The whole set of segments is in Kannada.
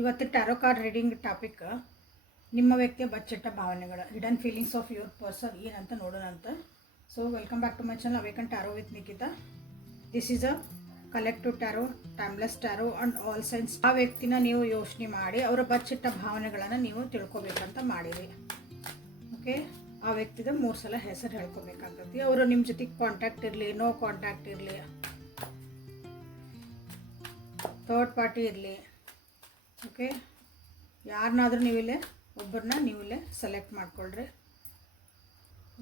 ಇವತ್ತು ಟ್ಯಾರೋ ಕಾರ್ಡ್ ರೀಡಿಂಗ್ ಟಾಪಿಕ್ ನಿಮ್ಮ ವ್ಯಕ್ತಿಯ ಬಚ್ಚಿಟ್ಟ ಭಾವನೆಗಳು hidden feelings of your person ಏನಂತ ನೋಡೋಣ ಅಂತ. So welcome back to my channel awaken tarot with Nikita. This is a collective tarot, timeless tarot and all signs. ಆ ವ್ಯಕ್ತಿನ ನೀವು ಯೋಚನೆ ಮಾಡಿ ಅವರ ಬಚ್ಚಿಟ್ಟ ಭಾವನೆಗಳನ್ನು ನೀವು ತಿಳ್ಕೊಬೇಕಂತ ಮಾಡಿರಿ. ಓಕೆ, ಆ ವ್ಯಕ್ತಿದ 3 ಸಲ ಹೆಸರು ಹೇಳ್ಕೊಬೇಕಾಗ್ತದೆ. ಅವರು ನಿಮ್ಮ ಜೊತೆಗೆ ಕಾಂಟ್ಯಾಕ್ಟ್ ಇರಲಿ, ನೋ ಕಾಂಟ್ಯಾಕ್ಟ್ ಇರಲಿ, ಥರ್ಡ್ ಪಾರ್ಟಿ ಇರಲಿ, ಓಕೆ, ಯಾರನ್ನಾದ್ರೂ ನೀವಿಲ್ಲೇ ಒಬ್ಬರನ್ನ ನೀವಿಲ್ಲೇ ಸೆಲೆಕ್ಟ್ ಮಾಡ್ಕೊಳ್ರಿ.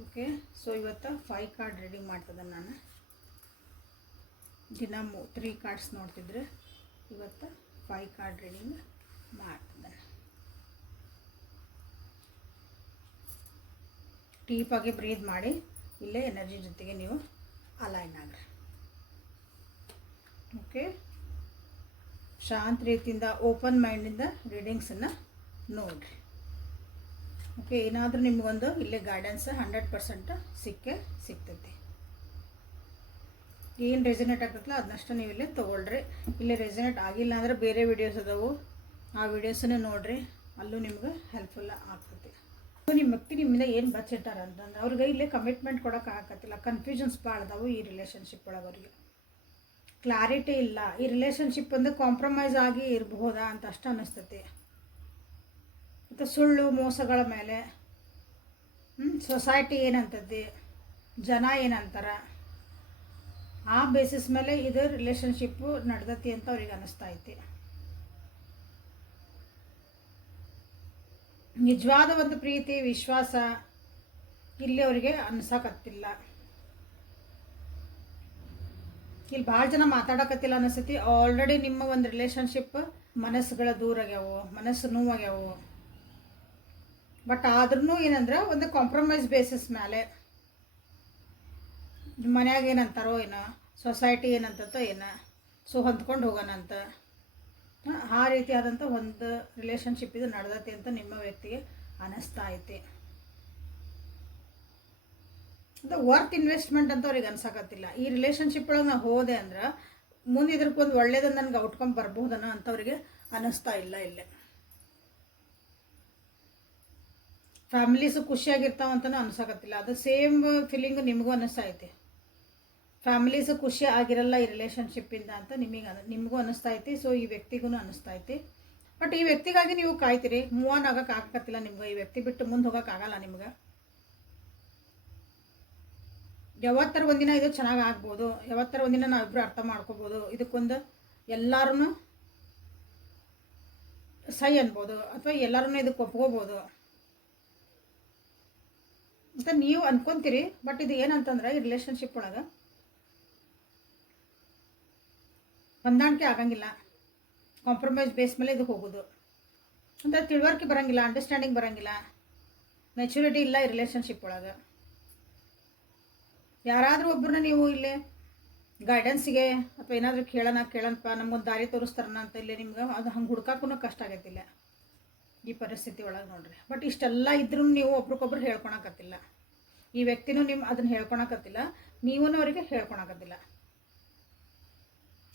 ಓಕೆ, ಸೊ ಇವತ್ತು 5 ಕಾರ್ಡ್ ರೀಡಿಂಗ್ ಮಾಡ್ತದೆ. ನಾನು ದಿನ 3 ಕಾರ್ಡ್ಸ್ ನೋಡ್ತಿದ್ರೆ ಇವತ್ತು 5 ಕಾರ್ಡ್ ರೀಡಿಂಗ್ ಮಾಡ್ತದೆ. ಡೀಪಾಗಿ ಬ್ರೀದ್ ಮಾಡಿ ಇಲ್ಲೇ ಎನರ್ಜಿ ಜೊತೆಗೆ ನೀವು ಅಲೈನ್ ಆಗ್ರಿ. ಓಕೆ, ಶಾಂತ ರೀತಿಯಿಂದ ಓಪನ್ ಮೈಂಡಿಂದ ರೀಡಿಂಗ್ಸನ್ನು ನೋಡಿರಿ. ಓಕೆ, ಏನಾದರೂ ನಿಮಗೊಂದು ಇಲ್ಲೇ ಗೈಡೆನ್ಸ್ 100% ಸಿಗ್ತೈತಿ. ಏನು ರೆಸಿನೇಟ್ ಆಗ್ತೈತಲ್ಲ ಅದನ್ನಷ್ಟು ನೀವು ಇಲ್ಲೇ ತೊಗೊಳ್ರಿ. ಇಲ್ಲೇ ರೆಸಿನೇಟ್ ಆಗಿಲ್ಲ ಅಂದರೆ ಬೇರೆ ವಿಡಿಯೋಸ್ ಅದಾವು, ಆ ವಿಡಿಯೋಸನ್ನೇ ನೋಡಿರಿ, ಅಲ್ಲೂ ನಿಮ್ಗೆ ಹೆಲ್ಪ್ಫುಲ್ ಆಗ್ತೈತಿ. ನಿಮ್ಮ ವ್ಯಕ್ತಿ ನಿಮ್ಮಿಂದ ಏನು ಬಚ್ಚಿಟ್ಟಾರ ಅಂತಂದ್ರೆ ಅವ್ರಿಗೆ ಇಲ್ಲೇ ಕಮಿಟ್ಮೆಂಟ್ ಕೊಡೋಕೆ ಆಗತ್ತಿಲ್ಲ. ಕನ್ಫ್ಯೂಷನ್ಸ್ ಭಾಳ ಅದಾವು ಈ ರಿಲೇಷನ್ಶಿಪ್ ಒಳಗೆ. ಅವ್ರಿಗೆ ಕ್ಲಾರಿಟಿ ಇಲ್ಲ. ಈ ರಿಲೇಷನ್ಶಿಪ್ ಒಂದು ಕಾಂಪ್ರಮೈಸ್ ಆಗಿ ಇರಬಹುದಾ ಅಂತ ಅಷ್ಟು ಅನ್ನಿಸ್ತೈತಿ. ಮತ್ತು ಸುಳ್ಳು ಮೋಸಗಳ ಮೇಲೆ ಸೊಸೈಟಿ ಏನಂತದ್ದಿ, ಜನ ಏನಂತಾರ, ಆ ಬೇಸಿಸ್ ಮೇಲೆ ಇದು ರಿಲೇಷನ್ಶಿಪ್ಪು ನಡೆದತಿ ಅಂತ ಅವ್ರಿಗೆ ಅನ್ನಿಸ್ತಾ ಐತಿ. ನಿಜವಾದ ಒಂದು ಪ್ರೀತಿ ವಿಶ್ವಾಸ ಇಲ್ಲಿ ಅವರಿಗೆ ಅನ್ಸಕತ್ತಿಲ್ಲ. ಇಲ್ಲಿ ಭಾಳ ಜನ ಮಾತಾಡಕತ್ತಿಲ್ಲ ಅನಿಸ್ತೈತಿ. ಆಲ್ರೆಡಿ ನಿಮ್ಮ ಒಂದು ರಿಲೇಷನ್ಶಿಪ್ ಮನಸ್ಸುಗಳ ದೂರ ಆಗ್ಯಾವು, ಮನಸ್ಸು ನೋವಾಗ್ಯಾವು. ಬಟ್ ಆದ್ರೂ ಏನಂದ್ರೆ ಒಂದು ಕಾಂಪ್ರಮೈಸ್ ಬೇಸಿಸ್ ಮೇಲೆ ಮನ್ಯಾಗ ಏನಂತಾರೋ ಏನೋ, ಸೊಸೈಟಿ ಏನಂತೋ ಏನೋ, ಸೊ ಹೊಂದ್ಕೊಂಡು ಹೋಗೋಣ ಅಂತ ಆ ರೀತಿಯಾದಂಥ ಒಂದು ರಿಲೇಷನ್ಶಿಪ್ ಇದು ನಡೆದತಿ ಅಂತ ನಿಮ್ಮ ವ್ಯಕ್ತಿಗೆ ಅನ್ನಿಸ್ತಾ ಐತಿ. ಅದು ವರ್ತ್ ಇನ್ವೆಸ್ಟ್ಮೆಂಟ್ ಅಂತ ಅವ್ರಿಗೆ ಅನ್ಸಕತ್ತಿಲ್ಲ. ಈ ರಿಲೇಷನ್ಶಿಪ್ ಒಳಗೆ ನಾವು ಹೋದೆ ಅಂದ್ರೆ ಮುಂದೆ ಇದ್ರಕ್ಕೊಂದು ಒಳ್ಳೇದನ್ನು ನನಗೆ ಔಟ್ಕಮ್ ಬರ್ಬೋದನ್ನ ಅಂತ ಅವ್ರಿಗೆ ಅನ್ನಿಸ್ತಾ ಇಲ್ಲ. ಇಲ್ಲೇ ಫ್ಯಾಮಿಲೀಸು ಖುಷಿಯಾಗಿರ್ತಾವಂತನೂ ಅನ್ಸಕತ್ತಿಲ್ಲ. ಅದು ಸೇಮ್ ಫೀಲಿಂಗ್ ನಿಮಗೂ ಅನ್ನಿಸ್ತಾ ಐತಿ. ಫ್ಯಾಮಿಲೀಸು ಖುಷಿ ಆಗಿರಲ್ಲ ಈ ರಿಲೇಷನ್ಶಿಪ್ಪಿಂದ ಅಂತ ನಿಮಗೂ ಅನ್ನಿಸ್ತಾ ಐತಿ. ಸೊ ಈ ವ್ಯಕ್ತಿಗೂ ಅನ್ನಿಸ್ತಾ ಐತಿ. ಬಟ್ ಈ ವ್ಯಕ್ತಿಗಾಗಿ ನೀವು ಕಾಯ್ತೀರಿ. ಮೂವ್ ಆನ್ ಆಗೋಕೆ ಆಗಕತ್ತಿಲ್ಲ ನಿಮ್ಗೆ. ಈ ವ್ಯಕ್ತಿ ಬಿಟ್ಟು ಮುಂದೆ ಹೋಗೋಕ್ಕಾಗಲ್ಲ ನಿಮ್ಗೆ. ಯಾವತ್ತರ ಒಂದಿನ ಇದು ಚೆನ್ನಾಗಿ ಆಗ್ಬೋದು, ಯಾವತ್ತರ ಒಂದಿನ ನಾವಿಬ್ಬರು ಅರ್ಥ ಮಾಡ್ಕೋಬೋದು. ಇದಕ್ಕೊಂದು ಎಲ್ಲರೂ ಸೈ ಅನ್ಬೋದು, ಅಥವಾ ಎಲ್ಲರೂ ಇದಕ್ಕೆ ಒಪ್ಕೋಬೋದು ಅಂತ ನೀವು ಅನ್ಕೊಂತೀರಿ. ಬಟ್ ಇದು ಏನಂತಂದ್ರೆ ಈ ರಿಲೇಷನ್ಶಿಪ್ ಒಳಗೆ ಹೊಂದಾಣಿಕೆ ಆಗಂಗಿಲ್ಲ. ಕಾಂಪ್ರಮೈಸ್ ಬೇಸ್ ಮೇಲೆ ಇದು ಹೋಗೋದು ಅಂತ ತಿಳುವಳಿಕೆ ಬರೋಂಗಿಲ್ಲ, ಅಂಡರ್ಸ್ಟ್ಯಾಂಡಿಂಗ್ ಬರೋಂಗಿಲ್ಲ, ಮೆಚುರಿಟಿ ಇಲ್ಲ ಈ ರಿಲೇಷನ್ಶಿಪ್ ಒಳಗೆ. ಯಾರಾದರೂ ಒಬ್ಬರನ್ನ ನೀವು ಇಲ್ಲೇ ಗೈಡೆನ್ಸಿಗೆ ಅಥವಾ ಏನಾದರೂ ಕೇಳೋಣಪ್ಪ ನಮ್ಗೊಂದು ದಾರಿ ತೋರಿಸ್ತಾರನ ಅಂತ ಇಲ್ಲೇ ನಿಮ್ಗೆ ಅದು ಹಂಗೆ ಹುಡ್ಕಾಕೂ ಕಷ್ಟ ಆಗೈತಿಲ್ಲ ಈ ಪರಿಸ್ಥಿತಿ ಒಳಗೆ ನೋಡ್ರಿ. ಬಟ್ ಇಷ್ಟೆಲ್ಲ ಇದ್ರೂ ನೀವು ಒಬ್ರಿಗೊಬ್ರು ಹೇಳ್ಕೊಳಕತ್ತಿಲ್ಲ. ಈ ವ್ಯಕ್ತಿನೂ ಅದನ್ನು ಹೇಳ್ಕೊಳಕತ್ತಿಲ್ಲ, ನೀವೂ ಅವರಿಗೆ ಹೇಳ್ಕೊಳಕತ್ತಿಲ್ಲ.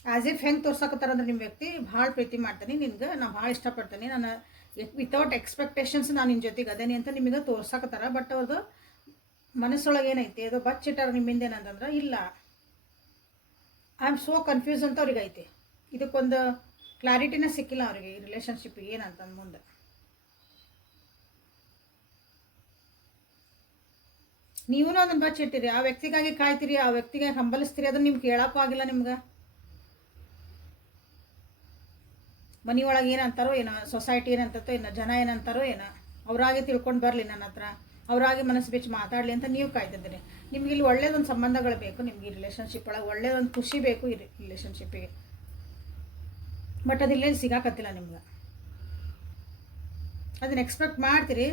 ಆ್ಯಸ್ ಇಫ್ ಹೆಂಗೆ ತೋರ್ಸಕತ್ತಾರಂದ್ರೆ ನಿಮ್ಮ ವ್ಯಕ್ತಿ ಭಾಳ ಪ್ರೀತಿ ಮಾಡ್ತಾನೆ ನಿನ್ಗೆ, ನಾನು ಭಾಳ ಇಷ್ಟಪಡ್ತೀನಿ, ನಾನು ವಿತೌಟ್ ಎಕ್ಸ್ಪೆಕ್ಟೇಷನ್ಸ್ ನಾನು ನಿನ್ನ ಜೊತೆಗೆ ಅದೇನಿ ಅಂತ ನಿಮಗೆ ತೋರ್ಸಕತ್ತಾರ. ಬಟ್ ಅವ್ರದ್ದು ಮನಸ್ಸೊಳಗೆ ಏನೈತಿ, ಅದು ಬಚ್ಚಿಟ್ಟಾರ ನಿಮ್ಮಿಂದ ಏನಂತಂದ್ರೆ ಇಲ್ಲ, ಐ ಆಮ್ ಸೋ ಕನ್ಫ್ಯೂಸ್ ಅಂತ ಅವ್ರಿಗೆ ಐತಿ. ಇದಕ್ಕೊಂದು ಕ್ಲಾರಿಟಿನೇ ಸಿಕ್ಕಿಲ್ಲ ಅವರಿಗೆ ಈ ರಿಲೇಷನ್ಶಿಪ್ಪಿಗೆ ಏನಂತಂದು ಮುಂದೆ. ನೀವೂ ಅದನ್ನು ಬಚ್ಚಿಟ್ಟಿರಿ, ಆ ವ್ಯಕ್ತಿಗಾಗಿ ಕಾಯ್ತೀರಿ, ಆ ವ್ಯಕ್ತಿಗೆ ಹಂಬಲಿಸ್ತೀರಿ. ಅದನ್ನು ನಿಮ್ಗೆ ಕೇಳೋಕ್ಕೂ ಆಗಿಲ್ಲ. ನಿಮ್ಗೆ ಮನೆಯೊಳಗೆ ಏನಂತಾರೋ ಏನೋ, ಸೊಸೈಟಿ ಏನಂತೋ ಏನೋ, ಜನ ಏನಂತಾರೋ ಏನೋ, ಅವರಾಗೆ ತಿಳ್ಕೊಂಡು ಬರಲಿ ನನ್ನ ಹತ್ರ, ಅವರಾಗಿ ಮನಸ್ಸು ಬಿಚ್ಚಿ ಮಾತಾಡಲಿ ಅಂತ ನೀವು ಕಾಯ್ತಿದ್ದೀರಿ. ನಿಮ್ಗೆ ಇಲ್ಲಿ ಒಳ್ಳೇದೊಂದು ಸಂಬಂಧಗಳು ಬೇಕು, ನಿಮ್ಗೆ ಈ ರಿಲೇಷನ್ಶಿಪ್ ಒಳಗೆ ಒಳ್ಳೇದೊಂದು ಖುಷಿ ಬೇಕು ಈ ರಿಲೇಷನ್ಶಿಪ್ಪಿಗೆ. ಬಟ್ ಅದಿಲ್ಲೇ ಸಿಗಾಕತ್ತಿಲ್ಲ ನಿಮ್ಗೆ. ಅದನ್ನ ಎಕ್ಸ್ಪೆಕ್ಟ್ ಮಾಡ್ತೀರಿ.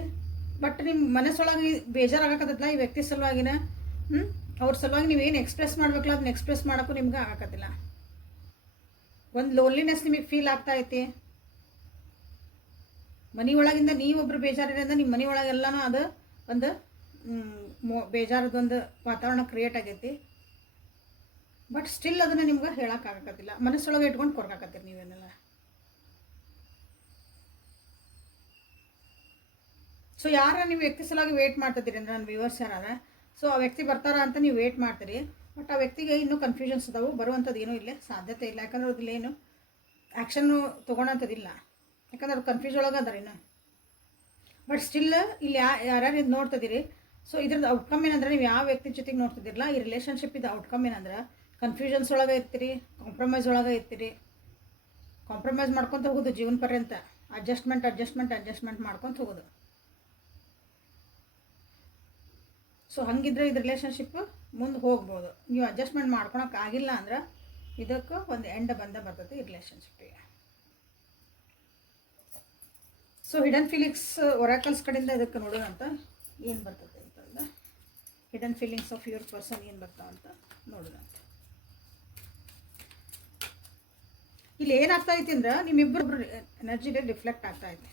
ಬಟ್ ನಿಮ್ಮ ಮನಸ್ಸೊಳಗೆ ಬೇಜಾರಾಗಕತ್ತಲ್ಲ ಈ ವ್ಯಕ್ತಿ ಸಲುವಾಗಿನ. ಅವ್ರ ಸಲುವಾಗಿ ನೀವೇನು ಎಕ್ಸ್ಪ್ರೆಸ್ ಮಾಡ್ಬೇಕಲ್ಲ ಅದನ್ನ ಎಕ್ಸ್ಪ್ರೆಸ್ ಮಾಡೋಕ್ಕೂ ನಿಮ್ಗೆ ಆಗಕತ್ತಿಲ್ಲ. ಒಂದು ಲೋನ್ಲಿನೆಸ್ ನಿಮಗೆ ಫೀಲ್ ಆಗ್ತಾ ಐತಿ. ಮನೆಯೊಳಗಿಂದ ನೀವೊಬ್ರು ಬೇಜಾರಿರೋದ್ರಿಂದ ನಿಮ್ಮ ಮನೆಯೊಳಗೆಲ್ಲನೂ ಅದು ಒಂದು ಬೇಜಾರದೊಂದು ವಾತಾವರಣ ಕ್ರಿಯೇಟ್ ಆಗೈತಿ. ಬಟ್ ಸ್ಟಿಲ್ ಅದನ್ನು ನಿಮ್ಗೆ ಹೇಳೋಕ್ಕಾಗತ್ತಿಲ್ಲ, ಮನಸ್ಸೊಳಗೆ ಇಟ್ಕೊಂಡು ಕೊರಕಾಕತ್ತೀರಿ ನೀವೇನೆಲ್ಲ. ಸೊ ಯಾರ ನೀವು ವ್ಯಕ್ತಿ ಸಲುವಾಗಿ ವೇಟ್ ಮಾಡ್ತಿದ್ದೀರಿ ಅಂದ್ರೆ ನನ್ನ ವ್ಯೂವರ್ಸ್ ಯಾರ, ಸೊ ಆ ವ್ಯಕ್ತಿ ಬರ್ತಾರ ಅಂತ ನೀವು ವೇಟ್ ಮಾಡ್ತೀರಿ. ಬಟ್ ಆ ವ್ಯಕ್ತಿಗೆ ಇನ್ನೂ ಕನ್ಫ್ಯೂಷನ್ಸ್ ಅದಾವು, ಬರುವಂಥದ್ದು ಏನೂ ಇಲ್ಲ, ಸಾಧ್ಯತೆ ಇಲ್ಲ. ಯಾಕಂದ್ರೆ ಅವ್ರಲ್ಲಿ ಏನು ಆ್ಯಕ್ಷನ್ನು ತೊಗೊಳಂಥದ್ದಿಲ್ಲ, ಯಾಕಂದ್ರೆ ಅವ್ರು ಕನ್ಫ್ಯೂಸ್ ಒಳಗೆ ಅದಾರ ಇನ್ನು. ಬಟ್ ಸ್ಟಿಲ್ ಇಲ್ಲಿ ಯಾರ್ಯಾರು ಇದು ನೋಡ್ತಿದ್ದೀರಿ, ಸೊ ಇದ್ರದ್ದು ಔಟ್ಕಮ್ ಏನಂದ್ರೆ ನೀವು ಯಾವ ವ್ಯಕ್ತಿ ಜೊತೆಗೆ ನೋಡ್ತಿದ್ದಿರಲ್ಲ, ಈ ರಿಲೇಷನ್ಶಿಪ್ ಇದು ಔಟ್ಕಮ್ ಏನಂದ್ರೆ ಕನ್ಫ್ಯೂಷನ್ಸ್ ಒಳಗೆ ಇರ್ತೀರಿ, ಕಾಂಪ್ರಮೈಸ್ ಒಳಗೆ ಇರ್ತೀರಿ. ಕಾಂಪ್ರಮೈಸ್ ಮಾಡ್ಕೊತ ಹೋಗೋದು ಜೀವನ ಪರ್ಯಂತ, ಅಡ್ಜಸ್ಟ್ಮೆಂಟ್ ಮಾಡ್ಕೊತ ಹೋಗೋದು. ಸೊ ಹಂಗಿದ್ರೆ ಇದು ರಿಲೇಷನ್ಶಿಪ್ ಮುಂದೆ ಹೋಗ್ಬೋದು. ನೀವು ಅಡ್ಜಸ್ಟ್ಮೆಂಟ್ ಮಾಡ್ಕೊಳಕ್ಕೆ ಆಗಿಲ್ಲ ಅಂದ್ರೆ ಇದಕ್ಕೆ ಒಂದು ಎಂಡ್ ಬರ್ತದೆ ಈ ರಿಲೇಷನ್ಶಿಪ್ಪಿಗೆ. ಸೊ ಹಿಡನ್ ಫೀಲಿಂಗ್ಸ್ ಒರಾಕಲ್ಸ್ ಕಡೆಯಿಂದ ಇದಕ್ಕೆ ನೋಡೋಣ ಅಂತ ಏನು ಬರ್ತದೆ ಅಂತಂದ್ರೆ, hidden feelings of your person ಏನು ಬರ್ತಾವಂತ ನೋಡೋಣ ಅಂತ. ಇಲ್ಲಿ ಏನಾಗ್ತಾ ಐತಿ ಅಂದ್ರೆ ನಿಮ್ಮಿಬ್ಬರು ಎನರ್ಜಿಗೆ ರಿಫ್ಲೆಕ್ಟ್ ಆಗ್ತಾ ಐತೆ.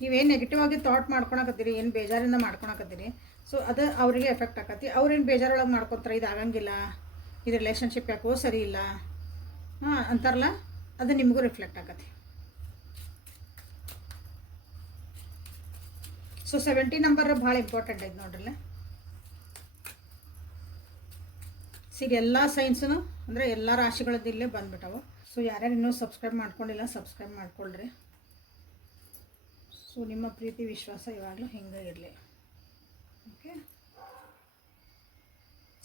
ನೀವೇನು ನೆಗೆಟಿವ್ ಆಗಿ ಥಾಟ್ ಮಾಡ್ಕೊಳಕತ್ತೀರಿ, ಏನು ಬೇಜಾರಿಂದ ಮಾಡ್ಕೊಳಕತ್ತೀರಿ, ಸೊ ಅದು ಅವರಿಗೆ ಎಫೆಕ್ಟ್ ಆಕತಿ. ಅವ್ರೇನು ಬೇಜಾರೊಳಗೆ ಮಾಡ್ಕೊತಾರೆ, ಇದು ಆಗಂಗಿಲ್ಲ, ಇದು ರಿಲೇಷನ್ಶಿಪ್ ಯಾಕೋ ಸರಿ ಇಲ್ಲ ಅಂತಾರಲ್ಲ, ಅದು ನಿಮಗೂ ರಿಫ್ಲೆಕ್ಟ್ ಆಕತಿ. ಸೊ 70 ನಂಬರ್ ಭಾಳ ಇಂಪಾರ್ಟೆಂಟ್ ಐತೆ ನೋಡ್ರಲ್ಲ. ಸಿರಿ ಎಲ್ಲ ಸೈನ್ಸನು ಅಂದರೆ ಎಲ್ಲ ರಾಶಿಗಳದ್ದು ಇಲ್ಲೇ ಬಂದ್ಬಿಟ್ಟವು. ಸೊ ಯಾರ್ಯಾರು ಇನ್ನೂ ಸಬ್ಸ್ಕ್ರೈಬ್ ಮಾಡ್ಕೊಂಡಿಲ್ಲ ಸಬ್ಸ್ಕ್ರೈಬ್ ಮಾಡ್ಕೊಳ್ರಿ. ಸೊ ನಿಮ್ಮ ಪ್ರೀತಿ ವಿಶ್ವಾಸ ಇವಾಗಲೂ ಹಿಂಗೆ ಇರಲಿ. ಓಕೆ,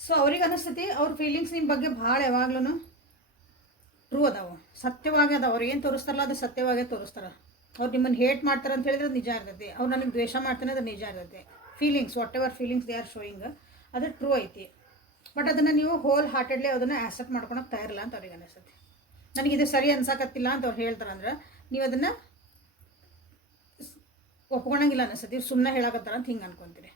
ಸೊ ಅವ್ರಿಗೆ ಅನಿಸ್ತೈತಿ ಅವ್ರ ಫೀಲಿಂಗ್ಸ್ ನಿಮ್ಮ ಬಗ್ಗೆ ಭಾಳ ಯಾವಾಗ್ಲೂ ಟ್ರೂ ಅದಾವೆ, ಸತ್ಯವಾಗಿ ಅದಾವೆ. ಅವ್ರು ಏನು ತೋರಿಸ್ತಾರಲ್ಲ ಅದು ಸತ್ಯವಾಗೇ ತೋರಿಸ್ತಾರೆ. ಅವ್ರು ನಿಮ್ಮನ್ನು ಹೇಟ್ ಮಾಡ್ತಾರೆ ಅಂತ ಹೇಳಿದ್ರೆ ಅದು ನಿಜ ಇರ್ತೈತಿ, ಅವ್ರು ನನಗೆ ದ್ವೇಷ ಮಾಡ್ತಾನೆ ಅದು ನಿಜ ಇರ್ತೈತಿ. Feelings what ever feelings they are showing, ಅದು ಟ್ರೂ ಐತಿ. ಬಟ್ ಅದನ್ನು ನೀವು ಹೋಲ್ ಹಾರ್ಟೆಡ್ಲಿ ಅದನ್ನು ಆ್ಯಕ್ಸೆಪ್ಟ್ ಮಾಡ್ಕೊಳಕ್ಕೆ ತಯಾರಿಲ್ಲ ಅಂತ ಅವ್ರಿಗೆ ಅನಿಸ್ತೈತಿ. ನನಗಿದು ಸರಿ ಅನ್ಸಕತ್ತಿಲ್ಲ ಅಂತ ಅವ್ರು ಹೇಳ್ತಾರಂದ್ರೆ ನೀವು ಅದನ್ನು ಒಪ್ಕೊಳಂಗಿಲ್ಲ ಅನಿಸ್ತೈತಿ, ಸುಮ್ಮನೆ ಹೇಳಕತ್ತಾರ ಅಂತ ಹಿಂಗೆ ಅನ್ಕೊತೀರಿ.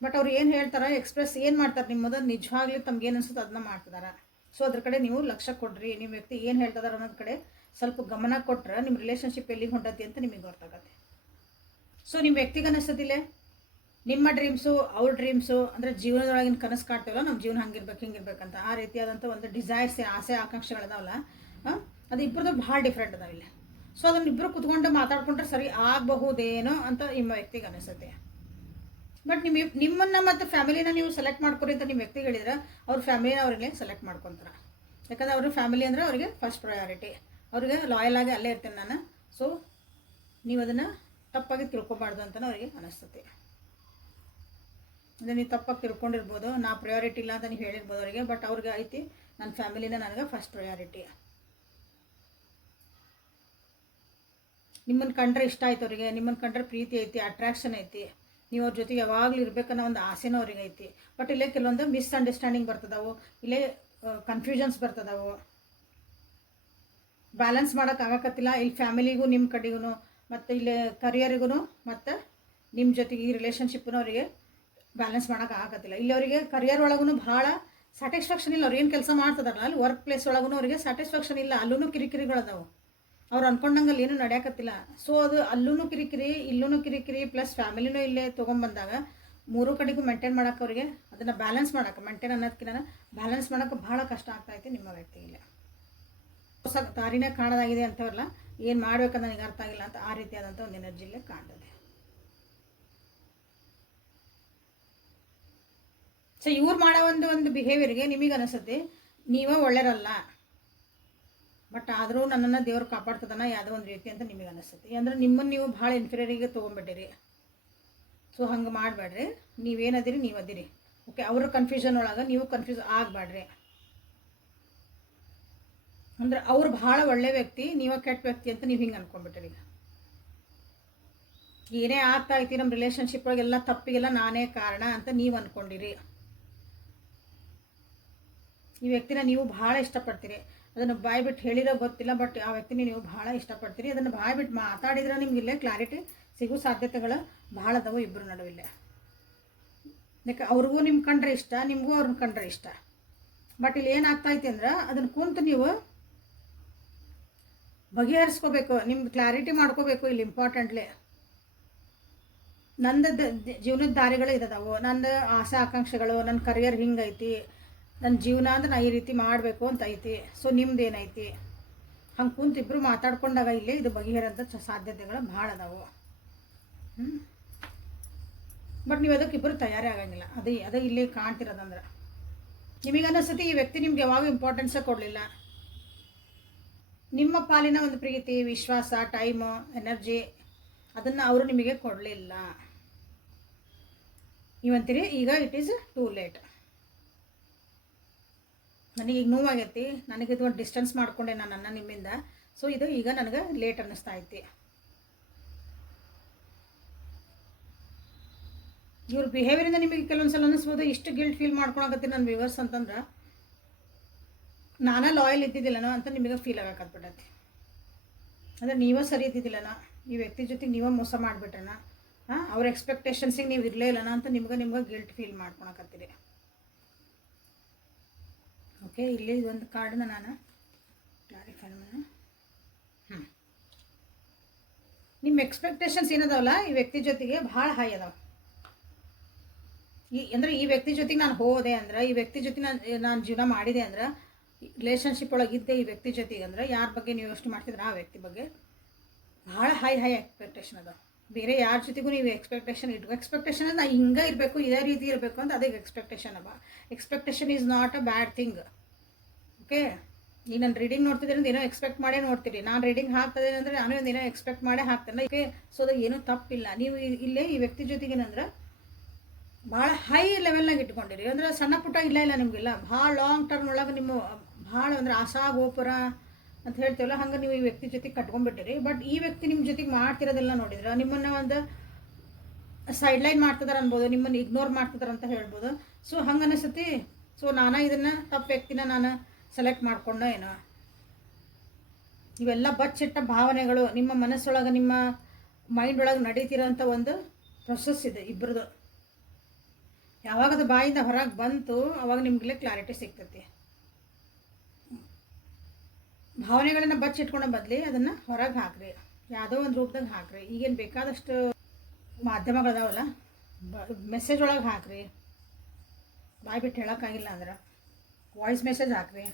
ಬಟ್ ಅವ್ರು ಏನು ಹೇಳ್ತಾರೆ, ಎಕ್ಸ್ಪ್ರೆಸ್ ಏನು ಮಾಡ್ತಾರೆ ನಿಮ್ಮದು ನಿಜವಾಗ್ಲಿ ತಮ್ಗೆ ಏನು ಅನ್ಸುತ್ತೆ ಅದನ್ನ ಮಾಡ್ತಿದ್ದಾರೆ. ಸೊ ಅದ್ರ ಕಡೆ ನೀವು ಲಕ್ಷ್ಯ ಕೊಡ್ರಿ. ನಿಮ್ಮ ವ್ಯಕ್ತಿ ಏನು ಹೇಳ್ತಿದಾರೆ ಅನ್ನೋದ್ರ ಕಡೆ ಸ್ವಲ್ಪ ಗಮನ ಕೊಟ್ಟರೆ ನಿಮ್ಮ ರಿಲೇಷನ್ಶಿಪ್ ಎಲ್ಲಿಗೆ ಹೊಂಟತಿ ಅಂತ ನಿಮಗೆ ಗೊತ್ತಾಗತ್ತೆ. ಸೊ ನಿಮ್ಮ ವ್ಯಕ್ತಿಗೆ ಅನಿಸ್ತತಿಲ್ಲ ನಿಮ್ಮ ಡ್ರೀಮ್ಸು ಅವ್ರ ಡ್ರೀಮ್ಸು ಅಂದರೆ ಜೀವನದೊಳಗಿನ ಕನಸು ಕಾಡ್ತೀವಲ್ಲ, ನಮ್ಮ ಜೀವನ ಹಂಗಿರ್ಬೇಕು ಹಿಂಗಿರ್ಬೇಕಂತ, ಆ ರೀತಿಯಾದಂಥ ಒಂದು ಡಿಸೈರ್ಸ್ ಆಸೆ ಆಕಾಂಕ್ಷೆಗಳದಾವಲ್ಲ, ಅದು ಇಬ್ಬರದ್ದು ಭಾಳ ಡಿಫ್ರೆಂಟ್ ಅದಾವಿಲ್ಲ. ಸೊ ಅದನ್ನ ಇಬ್ಬರು ಕುತ್ಕೊಂಡು ಮಾತಾಡ್ಕೊಂಡ್ರೆ ಸರಿ ಆಗಬಹುದೇನೋ ಅಂತ ನಿಮ್ಮ ವ್ಯಕ್ತಿಗೆ ಅನಿಸುತ್ತೆ. ಬಟ್ ನಿಮ್ಮನ್ನ ಮತ್ತು ಫ್ಯಾಮಿಲಿನ ನೀವು ಸೆಲೆಕ್ಟ್ ಮಾಡ್ಕೊರಿ ಅಂತ ನಿಮ್ಮ ವ್ಯಕ್ತಿಗೆ ಹೇಳಿದ್ರೆ ಅವ್ರ ಫ್ಯಾಮಿಲಿನ ಅವ್ರಿಗೆ ಸೆಲೆಕ್ಟ್ ಮಾಡ್ಕೊತಾರೆ. ಯಾಕಂದ್ರೆ ಅವ್ರ ಫ್ಯಾಮಿಲಿ ಅಂದರೆ ಅವರಿಗೆ ಫಸ್ಟ್ ಪ್ರಯಾರಿಟಿ, ಅವ್ರಿಗೆ ಲಾಯಲ್ ಆಗಿ ಅಲ್ಲೇ ಇರ್ತೇನೆ ನಾನು. ಸೊ ನೀವು ಅದನ್ನು ತಪ್ಪಾಗಿ ತಿಳ್ಕೊಬಾರ್ದು ಅಂತಲೂ ಅವರಿಗೆ ಅನಿಸ್ತದೆ. ಅಂದರೆ ನೀವು ತಪ್ಪಾಗಿ ತಿಳ್ಕೊಂಡಿರ್ಬೋದು, ನಾ ಪ್ರಯಾರಿಟಿ ಇಲ್ಲ ಅಂತ ನೀವು ಹೇಳಿರ್ಬೋದು ಅವರಿಗೆ. ಬಟ್ ಅವ್ರಿಗೆ ಐತಿ ನನ್ನ ಫ್ಯಾಮಿಲಿನ ನನಗೆ ಫಸ್ಟ್ ಪ್ರಯಾರಿಟಿ. ನಿಮ್ಮನ್ನು ಕಂಡ್ರೆ ಇಷ್ಟ ಆಯ್ತು ಅವರಿಗೆ, ನಿಮ್ಮನ್ನು ಕಂಡ್ರೆ ಪ್ರೀತಿ ಐತಿ, ಅಟ್ರಾಕ್ಷನ್ ಐತಿ, ನೀವು ಅವ್ರ ಜೊತೆಗೆ ಯಾವಾಗಲೂ ಇರಬೇಕನ್ನೋ ಒಂದು ಆಸೆನೂ ಅವ್ರಿಗೆ ಐತಿ. ಬಟ್ ಇಲ್ಲೇ ಕೆಲವೊಂದು ಮಿಸ್ಅಂಡರ್ಸ್ಟ್ಯಾಂಡಿಂಗ್ ಬರ್ತದವು, ಇಲ್ಲೇ ಕನ್ಫ್ಯೂಷನ್ಸ್ ಬರ್ತದವು, ಬ್ಯಾಲೆನ್ಸ್ ಮಾಡೋಕ್ಕಾಗಕತ್ತಿಲ್ಲ. ಇಲ್ಲಿ ಫ್ಯಾಮಿಲಿಗೂ ನಿಮ್ಮ ಕಡೆಗೂ ಮತ್ತು ಇಲ್ಲಿ ಕರಿಯರಿಗೂ ಮತ್ತು ನಿಮ್ಮ ಜೊತೆಗೆ ಈ ರಿಲೇಷನ್ಶಿಪ್ಪನ್ನು ಅವರಿಗೆ ಬ್ಯಾಲೆನ್ಸ್ ಮಾಡೋಕ್ಕಾಗತ್ತಿಲ್ಲ. ಇಲ್ಲಿ ಅವರಿಗೆ ಕರಿಯರ್ ಒಳಗೂ ಭಾಳ ಸ್ಯಾಟಿಸ್ಫ್ಯಾಕ್ಷನ್ ಇಲ್ಲ. ಅವ್ರು ಏನು ಕೆಲಸ ಮಾಡ್ತಿದಾರಲ್ಲ ಅಲ್ಲಿ ವರ್ಕ್ ಪ್ಲೇಸ್ ಒಳಗೂ ಅವರಿಗೆ ಸ್ಯಾಟಿಸ್ಫ್ಯಾಕ್ಷನ್ ಇಲ್ಲ, ಅಲ್ಲೂ ಕಿರಿಕಿರಿಗಳದಾವು, ಅವ್ರು ಅಂದ್ಕೊಂಡಂಗೆ ಅಲ್ಲಿ ಏನೂ ನಡೆಯಕತ್ತಿಲ್ಲ. ಸೊ ಅದು ಅಲ್ಲೂ ಕಿರಿಕಿರಿ ಇಲ್ಲೂ ಕಿರಿಕಿರಿ ಪ್ಲಸ್ ಫ್ಯಾಮಿಲಿನೂ ಇಲ್ಲೇ ತೊಗೊಂಬಂದಾಗ ಮೂರೂ ಕಡೆಗೂ ಮೇಂಟೈನ್ ಮಾಡೋಕೆ ಅವರಿಗೆ ಅದನ್ನು ಬ್ಯಾಲೆನ್ಸ್ ಮಾಡೋಕೆ, ಮೇಂಟೈನ್ ಅನ್ನೋದಕ್ಕಿಂತ ಬ್ಯಾಲೆನ್ಸ್ ಮಾಡೋಕೆ ಭಾಳ ಕಷ್ಟ ಆಗ್ತಾಯಿತ್ತು ನಿಮ್ಮ ವ್ಯಕ್ತಿಗಿಲ್ಲ. ಹೊಸ ದಾರಿನೇ ಕಾಣೋದಾಗಿದೆ ಅಂತವಲ್ಲ, ಏನು ಮಾಡ್ಬೇಕಂತ ನನಗೆ ಅರ್ಥ ಆಗಿಲ್ಲ ಅಂತ ಆ ರೀತಿಯಾದಂಥ ಒಂದು ಎನರ್ಜಿಲ್ಲೇ ಕಾಣ್ತದೆ. ಸೊ ಇವ್ರು ಮಾಡೋ ಒಂದು ಬಿಹೇವಿಯರ್ಗೆ ನಿಮಗೆ ಅನಿಸುತ್ತೆ ನೀವೇ ಒಳ್ಳೆಯರಲ್ಲ, ಬಟ್ ಆದರೂ ನನ್ನನ್ನು ದೇವ್ರು ಕಾಪಾಡ್ತದನ ಯಾವುದೋ ಒಂದು ರೀತಿ ಅಂತ ನಿಮಗೆ ಅನಿಸುತ್ತೆ. ಅಂದರೆ ನಿಮ್ಮನ್ನು ನೀವು ಭಾಳ ಇನ್ಫೀರಿಯರಿಗೆ ತೊಗೊಂಬಿಟ್ಟಿರಿ. ಸೊ ಹಂಗೆ ಮಾಡಬೇಡ್ರಿ, ನೀವೇನದಿರಿ ನೀವು ಅದಿರಿ. ಓಕೆ, ಅವ್ರ ಕನ್ಫ್ಯೂಷನ್ ಒಳಗೆ ನೀವು ಕನ್ಫ್ಯೂಸ್ ಆಗಬೇಡ್ರಿ. ಅಂದರೆ ಅವ್ರು ಭಾಳ ಒಳ್ಳೆ ವ್ಯಕ್ತಿ, ನೀವೇ ಕೆಟ್ಟ ವ್ಯಕ್ತಿ ಅಂತ ನೀವು ಹಿಂಗೆ ಅನ್ಕೊಂಡ್ಬಿಟ್ಟಿರಿ. ಏನೇ ಆಗ್ತಾ ಐತಿ ನಮ್ಮ ರಿಲೇಷನ್ಶಿಪ್ ಒಳಗೆಲ್ಲ ತಪ್ಪಿಗೆಲ್ಲ ನಾನೇ ಕಾರಣ ಅಂತ ನೀವು ಅಂದ್ಕೊಂಡಿರಿ. ಈ ವ್ಯಕ್ತಿನ ನೀವು ಭಾಳ ಇಷ್ಟಪಡ್ತೀರಿ, ಅದನ್ನು ಬಾಯ್ಬಿಟ್ಟು ಹೇಳಿರೋ ಗೊತ್ತಿಲ್ಲ, ಬಟ್ ಆ ವ್ಯಕ್ತಿನ ನೀವು ಭಾಳ ಇಷ್ಟಪಡ್ತೀರಿ. ಅದನ್ನು ಬಾಯ್ಬಿಟ್ಟು ಮಾತಾಡಿದ್ರೆ ನಿಮ್ಗೆ ಇಲ್ಲೇ ಕ್ಲಾರಿಟಿ ಸಿಗೋ ಸಾಧ್ಯತೆಗಳು ಭಾಳ ಅದಾವು ಇಬ್ಬರು ನಡುವಿಲ್ಲೇ. ಯಾಕೆ ಅವ್ರಿಗೂ ನಿಮ್ಮ ಕಂಡ್ರೆ ಇಷ್ಟ, ನಿಮಗೂ ಅವ್ರನ್ನ ಕಂಡ್ರೆ ಇಷ್ಟ. ಬಟ್ ಇಲ್ಲಿ ಏನಾಗ್ತಾಯಿದೆ ಅಂದ್ರೆ ಅದನ್ನು ಕುಂತು ನೀವು ಬಗೆಹರಿಸ್ಕೋಬೇಕು, ನಿಮ್ಗೆ ಕ್ಲಾರಿಟಿ ಮಾಡ್ಕೋಬೇಕು. ಇಲ್ಲಿ ಇಂಪಾರ್ಟೆಂಟ್ಲಿ ನಂದು ಜೀವನದ ದಾರಿಗಳು ಇದಾವೆ, ನಂದು ಆಸೆ ಆಕಾಂಕ್ಷೆಗಳು, ನನ್ನ ಕರಿಯರ್ ಹಿಂಗೈತಿ, ನನ್ನ ಜೀವನ ಅಂದ್ರೆ ನಾ ಈ ರೀತಿ ಮಾಡಬೇಕು ಅಂತ ಐತಿ. ಸೊ ನಿಮ್ದು ಏನೈತಿ, ಹಂಗೆ ಕುಂತಿಬ್ರು ಮಾತಾಡ್ಕೊಂಡಾಗ ಇಲ್ಲೇ ಇದು ಬಗೆಹರಂಥ ಸಾಧ್ಯತೆಗಳು ಭಾಳ ಅದಾವು. ಬಟ್ ನೀವು ಅದಕ್ಕೆ ಇಬ್ಬರು ತಯಾರೇ ಆಗಂಗಿಲ್ಲ. ಅದೇ ಇಲ್ಲಿ ಕಾಣ್ತಿರೋದಂದ್ರೆ ನಿಮಗೆ ಅನ್ನಿಸ್ತತಿ ಈ ವ್ಯಕ್ತಿ ನಿಮ್ಗೆ ಯಾವಾಗ ಇಂಪಾರ್ಟೆನ್ಸೇ ಕೊಡಲಿಲ್ಲ. ನಿಮ್ಮ ಪಾಲಿನ ಒಂದು ಪ್ರೀತಿ, ವಿಶ್ವಾಸ, ಟೈಮು, ಎನರ್ಜಿ ಅದನ್ನು ಅವರು ನಿಮಗೆ ಕೊಡಲಿಲ್ಲ. ನೀವಂತೀರಿ ಈಗ ಇಟ್ ಈಸ್ ಟೂ ಲೇಟ್. ನನಗೀಗ ನೋವಾಗೈತಿ, ನನಗಿದು ಒಂದು ಡಿಸ್ಟೆನ್ಸ್ ಮಾಡಿಕೊಂಡೆ ನನ್ನನ್ನು ನಿಮ್ಮಿಂದ. ಸೊ ಇದು ಈಗ ನನಗೆ ಲೇಟ್ ಅನ್ನಿಸ್ತಾ ಐತಿ. ಇವ್ರ ಬಿಹೇವಿಯರಿಂದ ನಿಮಗೆ ಕೆಲವೊಂದು ಸಲ ಅನ್ನಿಸ್ಬೋದು ಇಷ್ಟು ಗಿಲ್ಟ್ ಫೀಲ್ ಮಾಡ್ಕೊಳಕತ್ತೀನಿ ನನ್ನ ವ್ಯೂವರ್ಸ್ ಅಂತಂದ್ರೆ ನಾನೇ ಲಾಯಲ್ ಇದ್ದಿದ್ದಿಲ್ಲನೋ ಅಂತ ನಿಮಗೆ ಫೀಲ್ ಆಗಕತ್ಬಿಟ್ಟೈತಿ. ಅಂದರೆ ನೀವೇ ಸರಿ ಇದ್ದಿದ್ದಿಲ್ಲನ, ಈ ವ್ಯಕ್ತಿ ಜೊತೆಗೆ ನೀವೇ ಮೋಸ ಮಾಡಿಬಿಟ್ರನ, ಅವ್ರ ಎಕ್ಸ್ಪೆಕ್ಟೇಷನ್ಸಿಗೆ ನೀವು ಇರಲೇ ಇಲ್ಲನ ಅಂತ ನಿಮ್ಗೆ ಗಿಲ್ಟ್ ಫೀಲ್ ಮಾಡ್ಕೊಳಕತ್ತೀರಿ. ಓಕೆ, ಇಲ್ಲಿ ಇದೊಂದು ಕಾರ್ಡನ್ನ ನಾನು ಕ್ಲಾರಿಫೈ ಮಾಡೋಣ. ನಿಮ್ಮ ಎಕ್ಸ್ಪೆಕ್ಟೇಷನ್ಸ್ ಏನದಾವಲ್ಲ ಈ ವ್ಯಕ್ತಿ ಜೊತೆಗೆ ಭಾಳ ಹೈ ಅದಾವೆ. ಈ ವ್ಯಕ್ತಿ ಜೊತೆಗೆ ನಾನು ಹೋದೆ ಅಂದ್ರೆ, ಈ ವ್ಯಕ್ತಿ ಜೊತೆ ನಾನು ಜೀವನ ಮಾಡಿದೆ ಅಂದ್ರೆ, ರಿಲೇಷನ್ಶಿಪ್ ಒಳಗಿದ್ದೆ ಈ ವ್ಯಕ್ತಿ ಜೊತೆಗೆ ಅಂದ್ರೆ, ಯಾರ ಬಗ್ಗೆ ನೀವು ಯೋಚನೆ ಮಾಡ್ತಿದ್ರೆ ಆ ವ್ಯಕ್ತಿ ಬಗ್ಗೆ ಭಾಳ ಹೈ ಎಕ್ಸ್ಪೆಕ್ಟೇಷನ್ ಅದ. ಬೇರೆ ಯಾರ ಜೊತೆಗೂ ನೀವು ಎಕ್ಸ್ಪೆಕ್ಟೇಷನ್ ನಾ ಹಿಂಗೆ ಇರಬೇಕು, ಇದೇ ರೀತಿ ಇರಬೇಕು ಅಂತ ಅದೇ ಎಕ್ಸ್ಪೆಕ್ಟೇಷನ್ ಅವ. Expectation is not a bad thing. Okay, ಈಗ ನಾನು ರೀಡಿಂಗ್ ನೋಡ್ತಿದ್ದೀನಿ ಅಂದ್ರೆ ಏನೋ ಎಕ್ಸ್ಪೆಕ್ಟ್ ಮಾಡೇ ನೋಡ್ತೀರಿ. ನಾನು ರೀಡಿಂಗ್ ಹಾಕ್ತದೇನೆ ಅಂದರೆ ನಾನು ಒಂದು ಏನೋ ಎಕ್ಸ್ಪೆಕ್ಟ್ ಮಾಡೇ ಹಾಕ್ತೇನೆ. ಓಕೆ, ಸೊ ಅದು ಏನೂ ತಪ್ಪಿಲ್ಲ. ನೀವು ಇಲ್ಲೇ ಈ ವ್ಯಕ್ತಿ ಜೊತೆಗೆ ಏನಂದ್ರೆ ಭಾಳ ಹೈ ಲೆವೆಲ್ನಾಗ ಇಟ್ಕೊಂಡಿರಿ. ಅಂದ್ರೆ ಸಣ್ಣ ಪುಟ್ಟ ಇಲ್ಲ ನಿಮಗಿಲ್ಲ, ಭಾಳ ಲಾಂಗ್ ಟರ್ಮ್ ಒಳಗೆ ನಿಮ್ಮ ಭಾಳ ಅಂದ್ರೆ ಆಸಾ ಗೋಪುರ ಅಂತ ಹೇಳ್ತೀವಲ್ಲ ಹಂಗೆ ನೀವು ಈ ವ್ಯಕ್ತಿ ಜೊತೆಗೆ ಕಟ್ಕೊಂಡ್ಬಿಟ್ಟಿರಿ. ಬಟ್ ಈ ವ್ಯಕ್ತಿ ನಿಮ್ಮ ಜೊತೆಗೆ ಮಾಡ್ತಿರೋದೆಲ್ಲ ನೋಡಿದ್ರೆ ನಿಮ್ಮನ್ನು ಒಂದು ಸೈಡ್ಲೈನ್ ಮಾಡ್ತಿದಾರೆ ಅನ್ಬೋದು, ನಿಮ್ಮನ್ನು ಇಗ್ನೋರ್ ಮಾಡ್ತಿದಾರೆ ಅಂತ ಹೇಳ್ಬೋದು. ಸೊ ಹಂಗೆ ಅನಿಸ್ತತಿ. ಸೊ ನಾನು ಇದನ್ನು ತಪ್ಪು ವ್ಯಕ್ತಿನ ನಾನು ಸೆಲೆಕ್ಟ್ ಮಾಡ್ಕೊಂಡ ಏನೋ. ಇವೆಲ್ಲ ಬಚ್ಚಿಟ್ಟ ಭಾವನೆಗಳು ನಿಮ್ಮ ಮನಸ್ಸೊಳಗೆ, ನಿಮ್ಮ ಮೈಂಡ್ ಒಳಗೆ ನಡೀತಿರೋಂಥ ಒಂದು ಪ್ರೊಸೆಸ್ ಇದೆ ಇಬ್ಬರದು. ಯಾವಾಗದು ಬಾಯಿಂದ ಹೊರಗೆ ಬಂತು ಅವಾಗ ನಿಮ್ಗೆ ಕ್ಲಾರಿಟಿ ಸಿಗ್ತೈತಿ. ಭಾವನೆಗಳನ್ನು ಬಚ್ಚಿಟ್ಕೊಂಡ ಬದಲಿ ಅದನ್ನು ಹೊರಗೆ ಹಾಕ್ರಿ, ಯಾವುದೋ ಒಂದು ರೂಪದಾಗ ಹಾಕ್ರಿ. ಈಗೇನು ಬೇಕಾದಷ್ಟು ಮಾಧ್ಯಮಗಳದಾವಲ್ಲ, ಮೆಸೇಜ್ ಒಳಗೆ ಹಾಕ್ರಿ. ಬಾಯ್ ಬಿಟ್ಟು ಹೇಳೋಕ್ಕಾಗಿಲ್ಲ ಅಂದ್ರೆ ವಾಯ್ಸ್ ಮೆಸೇಜ್ ಹಾಕ್ರಿ.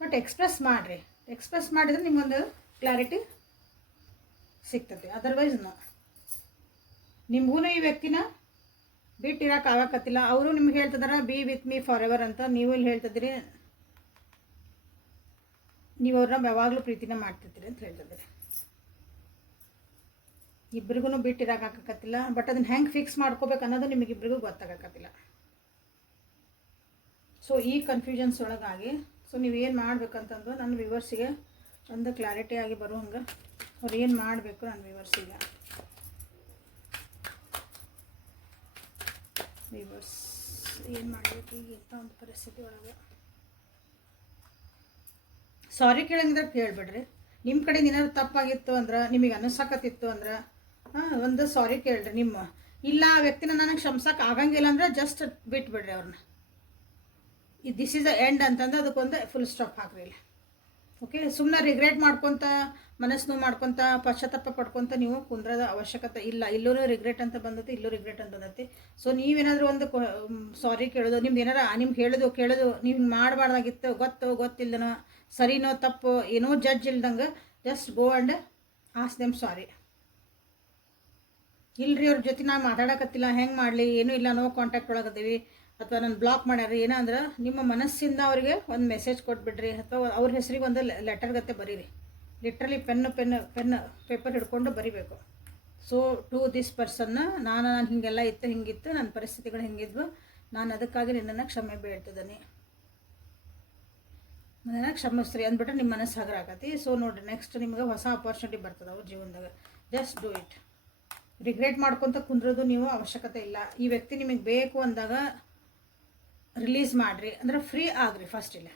ಬಟ್ ಎಕ್ಸ್ಪ್ರೆಸ್ ಮಾಡಿರಿ. ಎಕ್ಸ್ಪ್ರೆಸ್ ಮಾಡಿದ್ರೆ ನಿಮಗೊಂದು ಕ್ಲಾರಿಟಿ ಸಿಗ್ತೈತಿ. ಅದರ್ವೈಸ್ ನಿಮಗೂ ಈ ವ್ಯಕ್ತಿನ ಬಿಟ್ಟಿರೋಕೆ ಆಗಕತ್ತಿಲ್ಲ. ಅವರು ನಿಮ್ಗೆ ಹೇಳ್ತಿದಾರೆ be with me for ever ಅಂತ. ನೀವು ಇಲ್ಲಿ ಹೇಳ್ತಿದ್ದೀರಿ ನೀವು ಅವ್ರನ್ನ ಯಾವಾಗಲೂ ಪ್ರೀತಿನ ಮಾಡ್ತಿರ್ತೀರಿ ಅಂತ ಹೇಳ್ತಿದ್ದೀರಿ. ಇಬ್ಬರಿಗೂ ಬಿಟ್ಟಿರೋಕ್ಕಾಗಕತ್ತಿಲ್ಲ. ಬಟ್ ಅದನ್ನು ಹೆಂಗೆ ಫಿಕ್ಸ್ ಮಾಡ್ಕೋಬೇಕು ಅನ್ನೋದು ನಿಮಗಿಬ್ಬರಿಗೂ ಗೊತ್ತಾಗಕತ್ತಿಲ್ಲ. ಸೊ ಈ ಕನ್ಫ್ಯೂಷನ್ಸ್ ಒಳಗಾಗಿ ಸೊ ನೀವೇನು ಮಾಡ್ಬೇಕಂತಂದು ನನ್ನ ವ್ಯೂವರ್ಸಿಗೆ ಒಂದು ಕ್ಲಾರಿಟಿ ಆಗಿ ಬರೋ ಹಂಗೆ ಅವ್ರು ಏನು ಮಾಡಬೇಕು ನನ್ನ ವ್ಯೂವರ್ಸಿಗೆ. ವ್ಯೂವರ್ಸ್ ಏನು ಮಾಡಬೇಕು ಈಗ ಇಂಥ ಒಂದು ಪರಿಸ್ಥಿತಿ ಒಳಗೆ. ಸಾರಿ ಕೇಳಂಗಿದ್ರೆ ಕೇಳಿಬಿಡ್ರಿ. ನಿಮ್ಮ ಕಡೆಯಿಂದ ಏನಾದ್ರು ತಪ್ಪಾಗಿತ್ತು ಅಂದ್ರೆ, ನಿಮಗೆ ಅನಿಸಕತ್ತಿತ್ತು ಅಂದ್ರೆ ಒಂದು ಸಾರಿ ಕೇಳ್ರಿ. ನಿಮ್ಮ ಇಲ್ಲ ಆ ವ್ಯಕ್ತಿನ ನನಗೆ ಕ್ಷಮಿಸಕ್ಕೆ ಆಗಂಗಿಲ್ಲ ಅಂದ್ರೆ ಜಸ್ಟ್ ಬಿಟ್ಬಿಡ್ರಿ ಅವ್ರನ್ನ. ದಿಸ್ ಈಸ್ ದ ಎಂಡ್ ಅಂತಂದ್ರೆ ಅದಕ್ಕೊಂದು ಫುಲ್ ಸ್ಟಾಪ್ ಹಾಕ್ರಿ ಇಲ್ಲಿ. ಓಕೆ, ಸುಮ್ಮನೆ ರಿಗ್ರೆಟ್ ಮಾಡ್ಕೊತ ಮನಸ್ಸು ನೋವು ಮಾಡ್ಕೊತ ಪಶ್ಚಾತ್ತಾಪ ಪಡ್ಕೊತ ನೀವು ಕುಂದ್ರದ ಅವಶ್ಯಕತೆ ಇಲ್ಲ. ಇಲ್ಲೂ ರಿಗ್ರೆಟ್ ಅಂತ ಬಂದೈತಿ, ಇಲ್ಲೂ ರಿಗ್ರೆಟ್ ಅಂತ ಬಂದೈತಿ. ಸೊ ನೀವೇನಾದರೂ ಒಂದು ಸಾರಿ ಕೇಳೋದು, ನಿಮ್ದು ಏನಾರ ನಿಮ್ಗೆ ಕೇಳೋದು ನೀವು ಮಾಡಬಾರ್ದಾಗಿತ್ತು, ಗೊತ್ತಿಲ್ಲದನೋ ಸರಿನೋ ತಪ್ಪು ಏನೋ ಜಡ್ಜ್ ಇಲ್ದಂಗೆ just go and ask them sorry. ಇಲ್ರಿ ಅವ್ರ ಜೊತೆ ನಾನು ಮಾತಾಡಕತ್ತಿಲ್ಲ, ಹೆಂಗೆ ಮಾಡಲಿ, ಏನೂ ಇಲ್ಲ, ನೋ ಕಾಂಟ್ಯಾಕ್ಟ್ ಒಳಗದೀವಿ, ಅಥವಾ ನಾನು ಬ್ಲಾಕ್ ಮಾಡ್ಯಾರ ಏನೋ ಅಂದ್ರೆ ನಿಮ್ಮ ಮನಸ್ಸಿಂದ ಅವರಿಗೆ ಒಂದು ಮೆಸೇಜ್ ಕೊಟ್ಬಿಡ್ರಿ. ಅಥವಾ ಅವ್ರ ಹೆಸರಿಗೆ ಒಂದು ಲೆಟರ್ ಗತ್ತೆ ಬರೀರಿ. ಲಿಟ್ರಲಿ ಪೆನ್ ಪೇಪರ್ ಹಿಡ್ಕೊಂಡು ಬರಿಬೇಕು. ಸೊ ಟು ದಿಸ್ ಪರ್ಸನ್ನ ನಾನು ಹೀಗೆಲ್ಲ ಇತ್ತು, ಹಿಂಗಿತ್ತು, ನನ್ನ ಪರಿಸ್ಥಿತಿಗಳು ಹಿಂಗಿದ್ವು, ನಾನು ಅದಕ್ಕಾಗಿ ನಿನ್ನನ್ನು ಕ್ಷಮೆ ಬೇಡ್ತಿದ್ದೀನಿ, ನನ್ನನ್ನು ಕ್ಷಮಿಸ್ರಿ ಅಂದ್ಬಿಟ್ರೆ ನಿಮ್ಮ ಮನಸ್ಸು ಹಗರ ಆಗತಿ. ಸೊ ನೋಡಿರಿ, ನೆಕ್ಸ್ಟ್ ನಿಮ್ಗೆ ಹೊಸ ಅಪಾರ್ಚುನಿಟಿ ಬರ್ತದೆ ಅವ್ರ ಜೀವನದಾಗ. Just do it. ರಿಗ್ರೆಟ್ ಮಾಡ್ಕೊತ ಕುಂದ್ರೋದು ನೀವು ಅವಶ್ಯಕತೆ ಇಲ್ಲ. ಈ ವ್ಯಕ್ತಿ ನಿಮಗೆ ಬೇಕು ಅಂದಾಗ ರಿಲೀಸ್ ಮಾಡಿರಿ, ಅಂದ್ರೆ ಫ್ರೀ ಆಗ್ರಿ ಫಸ್ಟ್. ಇಲ್ಲ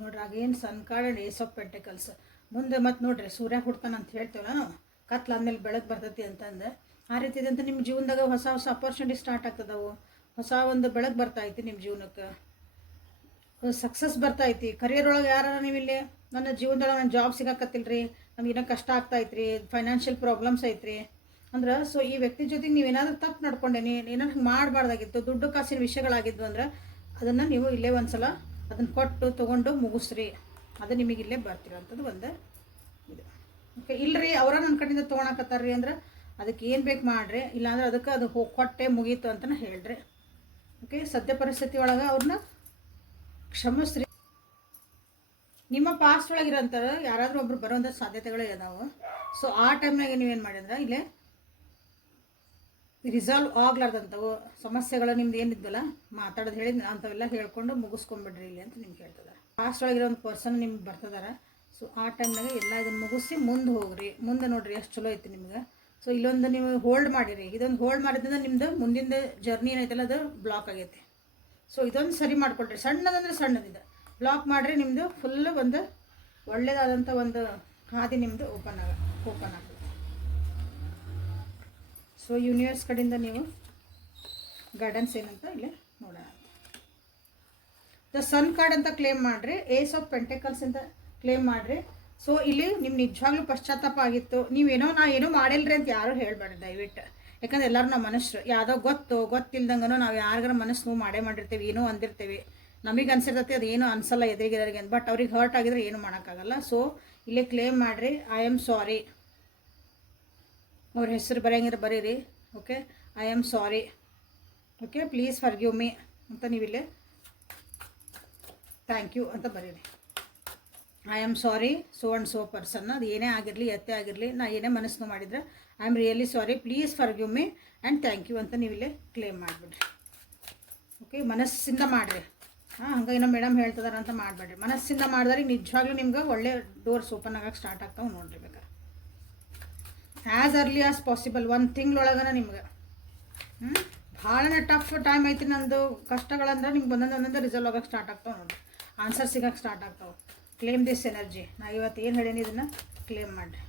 ನೋಡ್ರಿ, ಆಗೇನು sun card and ace of pentacles. ಮುಂದೆ ಮತ್ತೆ ನೋಡ್ರಿ ಸೂರ್ಯ ಹುಡ್ತಾನೆ ಅಂತ ಹೇಳ್ತೇವಲ್ಲ ನಾವು, ಕತ್ಲಾದ್ಮೇಲೆ ಬೆಳಕು ಬರ್ತೈತಿ ಅಂತಂದು ಆ ರೀತಿ ಅಂತ ನಿಮ್ಮ ಜೀವನದಾಗ ಹೊಸ ಅಪಾರ್ಚುನಿಟಿ ಸ್ಟಾರ್ಟ್ ಆಗ್ತದವು. ಹೊಸ ಒಂದು ಬೆಳಕು ಬರ್ತೈತಿ ನಿಮ್ಮ ಜೀವನಕ್ಕೆ, ಸಕ್ಸಸ್ ಬರ್ತೈತಿ. ಕರಿಯರ್ ಒಳಗೆ ಯಾರು ನೀವಿಲ್ಲಿ ನನ್ನ ಜೀವನದೊಳಗೆ ನನ್ನ ಜಾಬ್ ಸಿಗಾಕತ್ತಿಲ್ಲ ರೀ, ನಮ್ಗೆ ಏನೋ ಕಷ್ಟ ಆಗ್ತಾಯಿತ್ತು ರೀ, ಫೈನಾನ್ಷಿಯಲ್ ಪ್ರಾಬ್ಲಮ್ಸ್ ಐತ್ರಿ, ಅಂದ್ರೆ ಸೊ ಈ ವ್ಯಕ್ತಿ ಜೊತೆಗೆ ನೀವೇನಾದ್ರೂ ತಪ್ಪು ನಡ್ಕೊಂಡೆ ಏನಾದ್ರು ಹಿಂಗೆ ಮಾಡಬಾರ್ದಾಗಿತ್ತು, ದುಡ್ಡು ಕಾಸಿನ ವಿಷಯಗಳಾಗಿದ್ವು ಅಂದ್ರೆ ಅದನ್ನು ನೀವು ಇಲ್ಲೇ ಒಂದು ಸಲ ಅದನ್ನು ಕೊಟ್ಟು ತೊಗೊಂಡು ಮುಗಿಸ್ರಿ. ಅದು ನಿಮಗೆ ಇಲ್ಲೇ ಬರ್ತಿರೋಂಥದ್ದು ಒಂದು ಇದು. ಓಕೆ, ಇಲ್ಲರಿ ಅವರ ನನ್ನ ಕಡೆಯಿಂದ ತೊಗೊಳಕತ್ತಾರ್ರಿ ಅಂದ್ರೆ ಅದಕ್ಕೆ ಏನು ಬೇಕು ಮಾಡಿರಿ, ಇಲ್ಲಾಂದ್ರೆ ಅದಕ್ಕೆ ಅದು ಕೊಟ್ಟೆ ಮುಗೀತು ಅಂತಲೇ ಹೇಳ್ರಿ. ಓಕೆ, ಸದ್ಯ ಪರಿಸ್ಥಿತಿ ಒಳಗೆ ಅವ್ರನ್ನ ಕ್ಷಮಿಸ್ರಿ. ನಿಮ್ಮ ಪಾಸ್ಟ್ ಒಳಗಿರೋಂಥವ್ರು ಯಾರಾದರೂ ಒಬ್ರು ಬರೋಂಥ ಸಾಧ್ಯತೆಗಳು ಇದಾವೆ. ಸೊ ಆ ಟೈಮ್ನಾಗೆ ನೀವೇನು ಮಾಡಿದ್ರೆ ಇಲ್ಲೇ ರಿಸಾಲ್ವ್ ಆಗ್ಲಾರ್ದಂಥವು ಸಮಸ್ಯೆಗಳು ನಿಮ್ದು ಏನಿದ್ವಲ್ಲ ಮಾತಾಡೋದು ಹೇಳಿದ್ ಅಂಥವೆಲ್ಲ ಹೇಳ್ಕೊಂಡು ಮುಗಿಸ್ಕೊಂಬಿಡ್ರಿ ಇಲ್ಲಿ ಅಂತ ನಿಮ್ಗೆ ಹೇಳ್ತಿದ್ದಾರೆ. ಪಾಸ್ಟ್ ಒಳಗಿರೋ ಒಂದು ಪರ್ಸನ್ ನಿಮ್ಗೆ ಬರ್ತದಾರ. ಸೊ ಆ ಟೈಮ್ನಾಗೆ ಎಲ್ಲ ಇದನ್ನು ಮುಗಿಸಿ ಮುಂದೆ ಹೋಗ್ರಿ. ಮುಂದೆ ನೋಡಿರಿ ಎಷ್ಟು ಚಲೋ ಐತಿ ನಿಮ್ಗೆ. ಸೊ ಇಲ್ಲೊಂದು ನೀವು ಹೋಲ್ಡ್ ಮಾಡಿರಿ, ಇದೊಂದು ಹೋಲ್ಡ್ ಮಾಡಿದ್ರೆ ನಿಮ್ದು ಮುಂದಿನ ಜರ್ನಿ ಏನೈತಲ್ಲ ಅದು ಬ್ಲಾಕ್ ಆಗೈತಿ. ಸೊ ಇದೊಂದು ಸರಿ ಮಾಡ್ಕೊಳ್ರಿ, ಸಣ್ಣದಂದ್ರೆ ಸಣ್ಣದಿದೆ ಬ್ಲಾಕ್ ಮಾಡಿರಿ, ನಿಮ್ಮದು ಫುಲ್ಲು ಒಂದು ಒಳ್ಳೆಯದಾದಂಥ ಒಂದು ಹಾದಿ ನಿಮ್ಮದು ಓಪನ್ ಆಗ್ತದೆ. ಸೊ ಯೂನಿವರ್ಸ್ ಕಡೆಯಿಂದ ನೀವು ಗೈಡೆನ್ಸ್ ಏನಂತ ಇಲ್ಲಿ ನೋಡೋಣ. ದ ಸನ್ ಕಾರ್ಡ್ ಅಂತ ಕ್ಲೇಮ್ ಮಾಡಿರಿ, ಏಸ್ ಆಫ್ ಪೆಂಟೆಕಲ್ಸ್ ಅಂತ ಕ್ಲೇಮ್ ಮಾಡಿರಿ. ಸೊ ಇಲ್ಲಿ ನಿಮ್ಮ ನಿಜವಾಗ್ಲೂ ಪಶ್ಚಾತ್ತಾಪ ಆಗಿತ್ತು, ನಾ ಏನೋ ಮಾಡಿಲ್ರಿ ಅಂತ ಯಾರೂ ಹೇಳಬೇಡ್ರಿ ದಯವಿಟ್ಟು. ಯಾಕಂದ್ರೆ ಎಲ್ಲರೂ ನಾವು ಮನುಷ್ಯರು, ಯಾವುದೋ ಗೊತ್ತಿಲ್ದಂಗನೋ ನಾವು ಯಾರಿಗಾರ ಮನಸ್ಸು ನೋವು ಮಾಡಿರ್ತೀವಿ, ಏನೋ ಅಂದಿರ್ತೀವಿ, ನಮಗೆ ಅನ್ಸಿರ್ತೈತಿ ಅದು ಏನೂ ಅನ್ಸಲ್ಲ ಎದುರಿಗಿರೋರಿಗೆ ಅಂತ. ಬಟ್ ಅವ್ರಿಗೆ ಹರ್ಟ್ ಆಗಿದ್ರೆ ಏನೂ ಮಾಡೋಕ್ಕಾಗಲ್ಲ. ಸೊ ಇಲ್ಲೇ ಕ್ಲೇಮ್ ಮಾಡಿರಿ, ಐ ಆಮ್ ಸಾರಿ. ಅವ್ರ ಹೆಸರು ಬರೆಯಂಗಿದ್ರೆ ಬರೀರಿ. Okay, I am sorry, okay, please forgive me ಅಂತ ನೀವಿಲ್ಲೇ ಥ್ಯಾಂಕ್ ಯು ಅಂತ ಬರೀರಿ. I am sorry so and so person, ಅದು ಏನೇ ಆಗಿರಲಿ ಎತ್ತೇ ಆಗಿರಲಿ, ನಾ ಏನೇ ಮನಸ್ಸು ಮಾಡಿದ್ರೆ I am really sorry, please forgive me and thank you ಅಂತ ನೀವಿಲ್ಲೇ ಕ್ಲೇಮ್ ಮಾಡಿಬಿಡ್ರಿ. ಓಕೆ, ಮನಸ್ಸಿಂದ ಮಾಡಿರಿ. ಹಂಗೆ ಏನೋ ಮೇಡಮ್ ಹೇಳ್ತಿದಾರೆ ಅಂತ ಮಾಡಬೇಡ್ರಿ, ಮನಸ್ಸಿಂದ ಮಾಡಿದ್ರೆ ನಿಜವಾಗ್ಲೂ ನಿಮ್ಗೆ ಒಳ್ಳೆ ಡೋರ್ಸ್ ಓಪನ್ ಆಗಕ್ಕೆ ಸ್ಟಾರ್ಟ್ ಆಗ್ತಾವೆ ನೋಡ್ರಿ. ಬೇಕಾದ್ರೆ ಆ್ಯಸ್ ಅರ್ಲಿ ಆಸ್ ಪಾಸಿಬಲ್, ಒಂದು ತಿಂಗಳೊಳಗನ ನಿಮ್ಗೆ ಭಾಳನೇ ಟಫ್ ಟೈಮ್ ಐತಿ ನಂದು ಕಷ್ಟಗಳಂದ್ರೆ ನಿಮ್ಗೆ ಒಂದೊಂದು ರಿಸಲ್ವ್ ಆಗಕ್ಕೆ ಸ್ಟಾರ್ಟ್ ಆಗ್ತಾವೆ ನೋಡಿರಿ, ಆನ್ಸರ್ ಸಿಗಕ್ಕೆ ಸ್ಟಾರ್ಟ್ ಆಗ್ತಾವೆ. Claim this energy. ನಾ ಇವತ್ತು ಏನು ಹೇಳೀನಿ ಇದನ್ನು ಕ್ಲೇಮ್ ಮಾಡಿರಿ.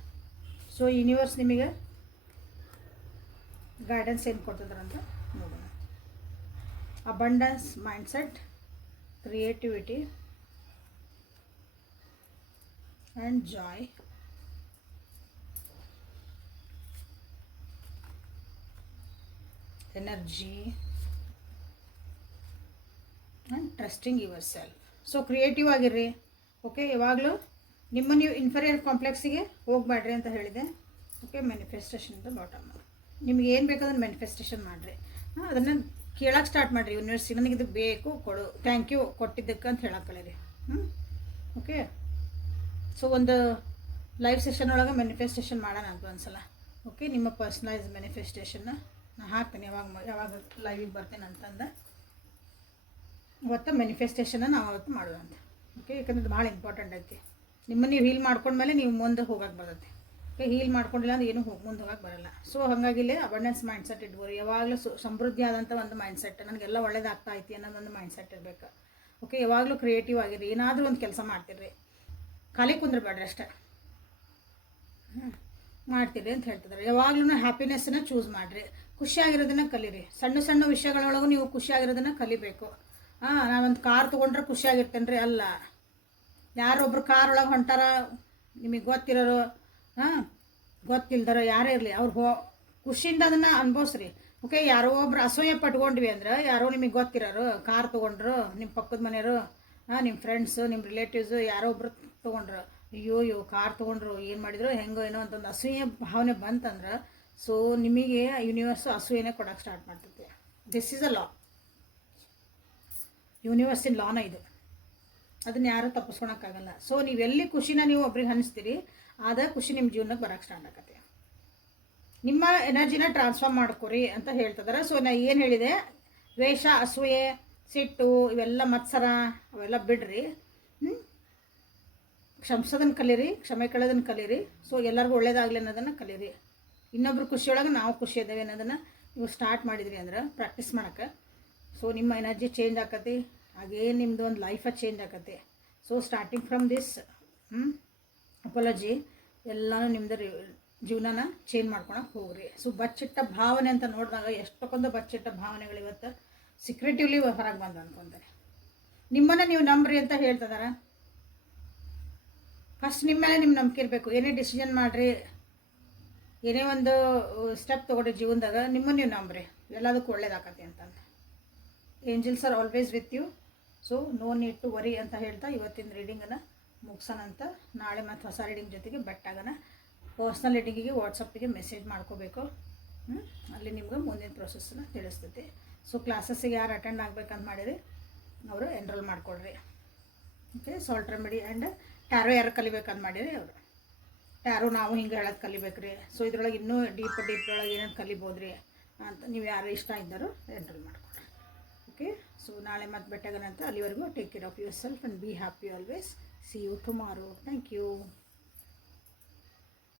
ಸೊ ಯೂನಿವರ್ಸ್ ನಿಮಗೆ ಗೈಡೆನ್ಸ್ ಏನು ಕೊಡ್ತಿದ್ರಂತ ನೋಡೋಣ. Abundance mindset, creativity and joy, energy and trusting yourself. So creative ಆಗಿರ್ರಿ. ಓಕೆ, ಯಾವಾಗಲೂ ನಿಮ್ಮ ನೀವು ಇನ್ಫೀರಿಯರ್ ಕಾಂಪ್ಲೆಕ್ಸಿಗೆ ಹೋಗಬೇಡ್ರಿ ಅಂತ ಹೇಳಿದೆ. ಓಕೆ, ಮ್ಯಾನಿಫೆಸ್ಟೇಷನ್ ಅಂತ ಬಾಟಮ್ ನಿಮ್ಗೆ ಏನು ಬೇಕು ಅದನ್ನು ಮ್ಯಾನಿಫೆಸ್ಟೇಷನ್ ಮಾಡಿರಿ. ಅದನ್ನು ಕೇಳಕ್ಕೆ ಸ್ಟಾರ್ಟ್ ಮಾಡಿರಿ. ಯೂನಿವರ್ಸಿಟಿ ನನಗೆ ಇದು ಬೇಕು ಕೊಡು, ಥ್ಯಾಂಕ್ ಯು ಕೊಟ್ಟಿದ್ದಕ್ಕೆ ಅಂತ ಹೇಳಕ್ಕೆ ಕಳೀರಿ. ಓಕೆ, ಸೊ ಒಂದು ಲೈವ್ ಸೆಷನ್ ಒಳಗೆ ಮ್ಯಾನಿಫೆಸ್ಟೇಷನ್ ಮಾಡೋಣ ಅಂತ ಒಂದ್ಸಲ. ಓಕೆ, ನಿಮ್ಮ ಪರ್ಸ್ನಲೈಸ್ ಮ್ಯಾನಿಫೆಸ್ಟೇಷನ್ನ ನಾನು ಹಾಕ್ತೇನೆ ಯಾವಾಗ ಲೈವಿಗೆ ಬರ್ತೇನೆ ಅಂತಂದು. ಇವತ್ತು ಮ್ಯಾನಿಫೆಸ್ಟೇಷನ್ನ ನಾವು ಅವತ್ತು ಮಾಡೋಣ ಅಂತ. ಓಕೆ, ಯಾಕಂದ್ರೆ ಇದು ಭಾಳ ಇಂಪಾರ್ಟೆಂಟ್ ಐತಿ. ನಿಮ್ಮನ್ನು ನೀವು ಹೀಲ್ ಮಾಡ್ಕೊಂಡ್ಮೇಲೆ ನೀವು ಮುಂದೆ ಹೋಗಕ್ಕೆ ಬರುತ್ತೆ. ಓಕೆ, ಹೀಲ್ ಮಾಡ್ಕೊಂಡಿಲ್ಲ ಅಂದ್ರೆ ಏನೂ ಮುಂದೆ ಹೋಗಕ್ಕೆ ಬರಲ್ಲ. ಸೊ ಹಾಗಾಗಿ ಇಲ್ಲಿ ಅಬಂಡೆನ್ಸ್ ಮೈಂಡ್ಸೆಟ್ ಇಟ್ಬೋರಿ. ಯಾವಾಗಲೂ ಸಮೃದ್ಧಿ ಆದಂಥ ಒಂದು ಮೈಂಡ್ಸೆಟ್, ನನಗೆಲ್ಲ ಒಳ್ಳೇದಾಗ್ತಾ ಐತಿ ಅನ್ನೋದೊಂದು ಮೈಂಡ್ಸೆಟ್ ಇರಬೇಕು. ಓಕೆ, ಯಾವಾಗಲೂ ಕ್ರಿಯೇಟಿವ್ ಆಗಿರಿ, ಏನಾದರೂ ಒಂದು ಕೆಲಸ ಮಾಡ್ತಿರ್ರಿ, ಖಾಲಿ ಕುಂದ್ರಬೇಡ್ರಿ ಅಷ್ಟೇ. ಮಾಡ್ತೀರಿ ಅಂತ ಹೇಳ್ತಿದ್ದಾರೆ. ಯಾವಾಗಲೂ ಹ್ಯಾಪಿನೆಸ್ಸನ್ನ ಚೂಸ್ ಮಾಡಿರಿ, ಖುಷಿಯಾಗಿರೋದನ್ನ ಕಲೀರಿ. ಸಣ್ಣ ಸಣ್ಣ ವಿಷಯಗಳೊಳಗೂ ನೀವು ಖುಷಿಯಾಗಿರೋದನ್ನ ಕಲಿಬೇಕು. ನಾನೊಂದು ಕಾರ್ ತೊಗೊಂಡ್ರೆ ಖುಷಿಯಾಗಿರ್ತೇನೆ ರೀ ಅಲ್ಲ, ಯಾರೊಬ್ರು ಕಾರ್ ಒಳಗೆ ಹೊಂಟಾರ ನಿಮಗೆ ಗೊತ್ತಿರೋರು ಗೊತ್ತಿಲ್ದಾರೋ ಯಾರೇ ಇರಲಿ ಅವ್ರು ಖುಷಿಯಿಂದ ಅದನ್ನು ಅನುಭವಿಸ್ರಿ. ಓಕೆ, ಯಾರೋ ಒಬ್ರು ಅಸೂಯೆ ಪಟ್ಕೊಂಡ್ವಿ ಅಂದ್ರೆ, ಯಾರೋ ನಿಮಗೆ ಗೊತ್ತಿರೋರು ಕಾರ್ ತೊಗೊಂಡ್ರು, ನಿಮ್ಮ ಪಕ್ಕದ ಮನೆಯವರು, ನಿಮ್ಮ ಫ್ರೆಂಡ್ಸು, ನಿಮ್ಮ ರಿಲೇಟಿವ್ಸು ಯಾರೋ ಒಬ್ರು ತೊಗೊಂಡ್ರು, ಅಯ್ಯೋ ಕಾರ್ ತೊಗೊಂಡ್ರು ಏನು ಮಾಡಿದ್ರು ಹೆಂಗೋ ಏನೋ ಅಂತಂದು ಅಸೂಯೆ ಭಾವನೆ ಬಂತಂದ್ರೆ, ಸೊ ನಿಮಗೆ ಯೂನಿವರ್ಸು ಅಸೂಯೆನೇ ಕೊಡೋಕ್ಕೆ ಸ್ಟಾರ್ಟ್ ಮಾಡ್ತೈತೆ. ದಿಸ್ ಈಸ್ ಅ ಲಾ, ಯೂನಿವರ್ಸಿನ ಲಾನ ಇದು, ಅದನ್ನು ಯಾರೂ ತಪ್ಪಿಸ್ಕೊಳಕ್ಕಾಗಲ್ಲ. ಸೊ ನೀವೆಲ್ಲಿ ಖುಷಿನ ನೀವು ಒಬ್ರಿಗೆ ಹಂಚ್ತೀರಿ, ಆದ ಖುಷಿ ನಿಮ್ಮ ಜೀವನಕ್ಕೆ ಬರೋಕ್ಕೆ ಸ್ಟಾರ್ಟ್ ಆಗತ್ತೆ. ನಿಮ್ಮ ಎನರ್ಜಿನ ಟ್ರಾನ್ಸ್ಫಾರ್ಮ್ ಮಾಡ್ಕೊರಿ ಅಂತ ಹೇಳ್ತಿದ್ದಾರೆ. ಸೊ ನಾ ಏನು ಹೇಳಿದೆ, ದ್ವೇಷ, ಅಸೂಯೆ, ಸಿಟ್ಟು, ಇವೆಲ್ಲ ಮತ್ಸರ ಅವೆಲ್ಲ ಬಿಡ್ರಿ. ಕ್ಷಮಿಸೋದನ್ನು ಕಲೀರಿ, ಕ್ಷಮೆ ಕಳೆದನ್ನು ಕಲೀರಿ. ಸೊ ಎಲ್ಲರಿಗೂ ಒಳ್ಳೇದಾಗಲಿ ಅನ್ನೋದನ್ನು ಕಲೀರಿ. ಇನ್ನೊಬ್ರು ಖುಷಿಯೊಳಗೆ ನಾವು ಖುಷಿ ಇದ್ದೇವೆ ಅನ್ನೋದನ್ನು ನೀವು ಸ್ಟಾರ್ಟ್ ಮಾಡಿದ್ರಿ ಅಂದ್ರೆ ಪ್ರಾಕ್ಟೀಸ್ ಮಾಡೋಕ್ಕೆ, ಸೊ ನಿಮ್ಮ ಎನರ್ಜಿ ಚೇಂಜ್ ಆಕತಿ, ಹಾಗೇ ನಿಮ್ಮದು ಒಂದು ಲೈಫ ಚೇಂಜ್ ಆಕತಿ. So starting from this apology ಎಲ್ಲನೂ ನಿಮ್ಮದು ಜೀವನನ ಚೇಂಜ್ ಮಾಡ್ಕೊಳಕ್ಕೆ ಹೋಗ್ರಿ. ಸೊ ಬಚ್ಚಿಟ್ಟ ಭಾವನೆ ಅಂತ ನೋಡಿದಾಗ ಎಷ್ಟೊಂದು ಬಚ್ಚಿಟ್ಟ ಭಾವನೆಗಳು ಇವತ್ತು ಸೀಕ್ರೆಟಿವ್ಲಿ ಹೊರಗೆ ಬಂದು ಅನ್ಕೊತಾರೆ. ನಿಮ್ಮನ್ನು ನೀವು ನಂಬ್ರಿ ಅಂತ ಹೇಳ್ತಿದಾರೆ. ಫಸ್ಟ್ ನಿಮ್ಮ ಮೇಲೆ ನಿಮ್ಮ ನಂಬಿಕೆ ಇರಬೇಕು. ಏನೇ ಡಿಸಿಷನ್ ಮಾಡಿರಿ, ಏನೇ ಒಂದು ಸ್ಟೆಪ್ ತೊಗೊಳ್ರಿ ಜೀವನದಾಗ ನಿಮ್ಮನ್ನು ನೀವು ನಂಬ್ರಿ, ಎಲ್ಲದಕ್ಕೂ ಒಳ್ಳೇದಾಕತಿ ಅಂತಂದು. Angels are always with you, so no need to worry ಅಂತ ಹೇಳ್ತಾ ಇವತ್ತಿನ ರೀಡಿಂಗನ್ನು ಮುಗಿಸೋಣಂತ. ನಾಳೆ ಮತ್ತು ಹೊಸ ರೀಡಿಂಗ್ ಜೊತೆಗೆ ಬೆಟ್ಟಾಗೋಣ. ಪರ್ಸ್ನಲ್ ರೀಡಿಂಗಿಗೆ ವಾಟ್ಸಪ್ಪಿಗೆ ಮೆಸೇಜ್ ಮಾಡ್ಕೋಬೇಕು, ಅಲ್ಲಿ ನಿಮ್ಗೆ ಮುಂದಿನ ಪ್ರೊಸೆಸ್ಸನ್ನು ತಿಳಿಸ್ತೈತಿ. ಸೊ ಕ್ಲಾಸಸ್ಸಿಗೆ ಯಾರು ಅಟೆಂಡ್ ಆಗ್ಬೇಕಂತ ಮಾಡಿರಿ ಅವರು ಎನ್ರೋಲ್ ಮಾಡ್ಕೊಳ್ರಿ. Okay, salt remedy and tarot ಯಾರು ಕಲಿಬೇಕಂತ ಮಾಡಿರಿ ಅವರು ಟ್ಯಾರೋ ನಾವು ಹಿಂಗೆ ಹೇಳೋದು ಕಲಿಬೇಕ್ರಿ. ಸೊ ಇದ್ರೊಳಗೆ ಇನ್ನೂ ಡೀಪ್ ಒಳಗೆ ಏನೇನು ಕಲಿಬೋದು ರೀ ಅಂತ ನೀವು ಯಾರು ಇಷ್ಟ ಇದ್ದಾರೋ ಎನ್ರೋಲ್ ಮಾಡ್ಕೊಳ್ರಿ. ಓಕೆ, ಸೊ ನಾಳೆ ಮತ್ತೆ ಬೆಟ್ಟಾಗೋಣ ಅಂತ. ಅಲ್ಲಿವರೆಗೂ take care of yourself and be happy always. See you tomorrow. Thank you.